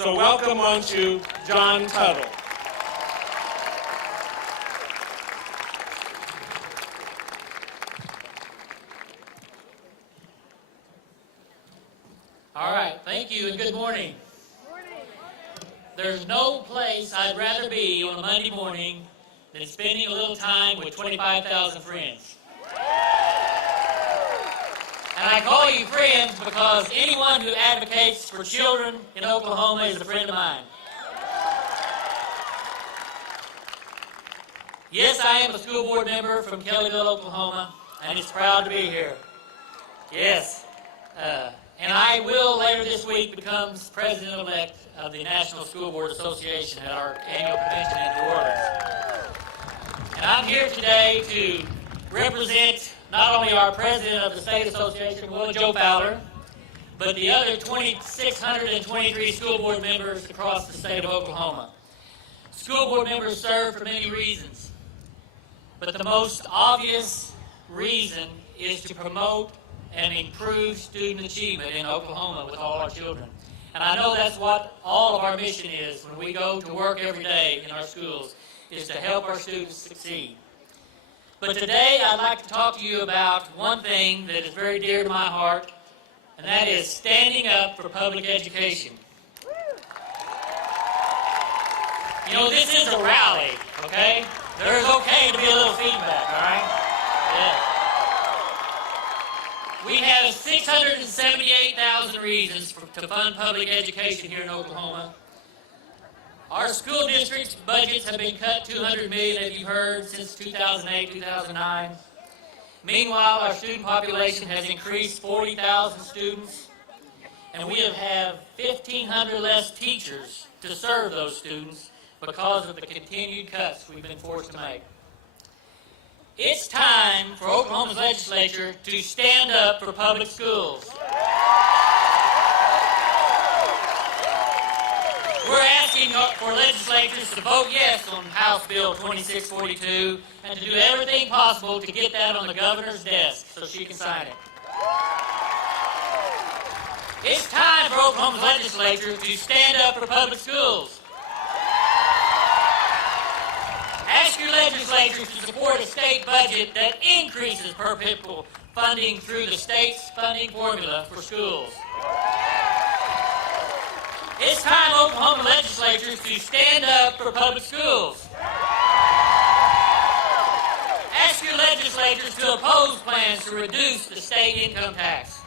So welcome on to John Tuttle. All right, thank you and good morning. There's no place I'd rather be on a Monday morning than spending a little time with 25,000 friends. And I call you friends because anyone who advocates for children in Oklahoma is a friend of mine. Yes, I am a school board member from Kellyville, Oklahoma, and it's proud to be here. Yes. And I will later this week become president-elect of the National School Board Association at our annual convention in New Orleans. And I'm here today to represent not only our president of the state association, Joe Fowler, but the other 2,623 school board members across the state of Oklahoma. School board members serve for many reasons, but the most obvious reason is to promote and improve student achievement in Oklahoma with all our children. And I know that's what all of our mission is when we go to work every day in our schools, is to help our students succeed. But today I'd like to talk to you about one thing that is very dear to my heart, and that is standing up for public education. You know, this is a rally, okay? There's okay to be a little feedback, all right? Yeah. We have 678,000 reasons to fund public education here in Oklahoma. Our school district's budgets have been cut $200 million, as you've heard, since 2008, 2009. Meanwhile, our student population has increased 40,000 students, and we have 1,500 less teachers to serve those students because of the continued cuts we've been forced to make. It's time for Oklahoma's legislature to stand up for public schools. We're asking for legislators to vote yes on House Bill 2642 and to do everything possible to get that on the governor's desk so she can sign it. It's time for Oklahoma's legislature to stand up for public schools. Ask your legislatures to support a state budget that increases per pupil funding through the state's funding formula for schools. It's time Oklahoma legislatures to stand up for public schools. Ask your legislatures to oppose plans to reduce the state income tax.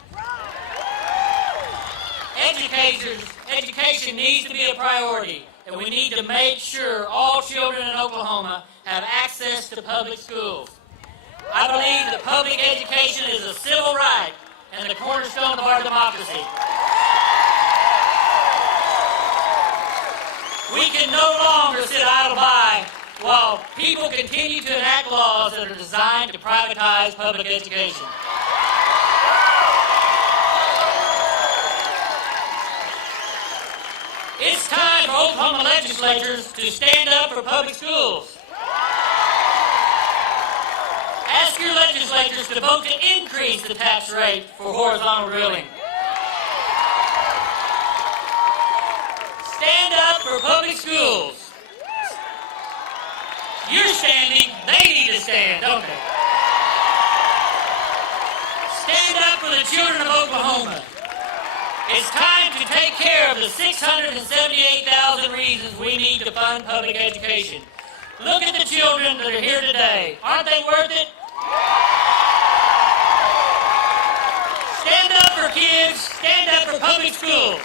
Education needs to be a priority, and we need to make sure all children in Oklahoma have access to public schools. I believe that public education is a civil right and the cornerstone of our democracy. We can no longer sit idle by while people continue to enact laws that are designed to privatize public education. It's time for Oklahoma legislatures to stand up for public schools. Ask your legislatures to vote to increase the tax rate for horizontal drilling. Stand up for public schools. You're standing, they need to stand, don't they? Stand up for the children of Oklahoma. It's time to take care of the 678,000 reasons we need to fund public education. Look at the children that are here today. Aren't they worth it? Stand up for kids. Stand up for public schools.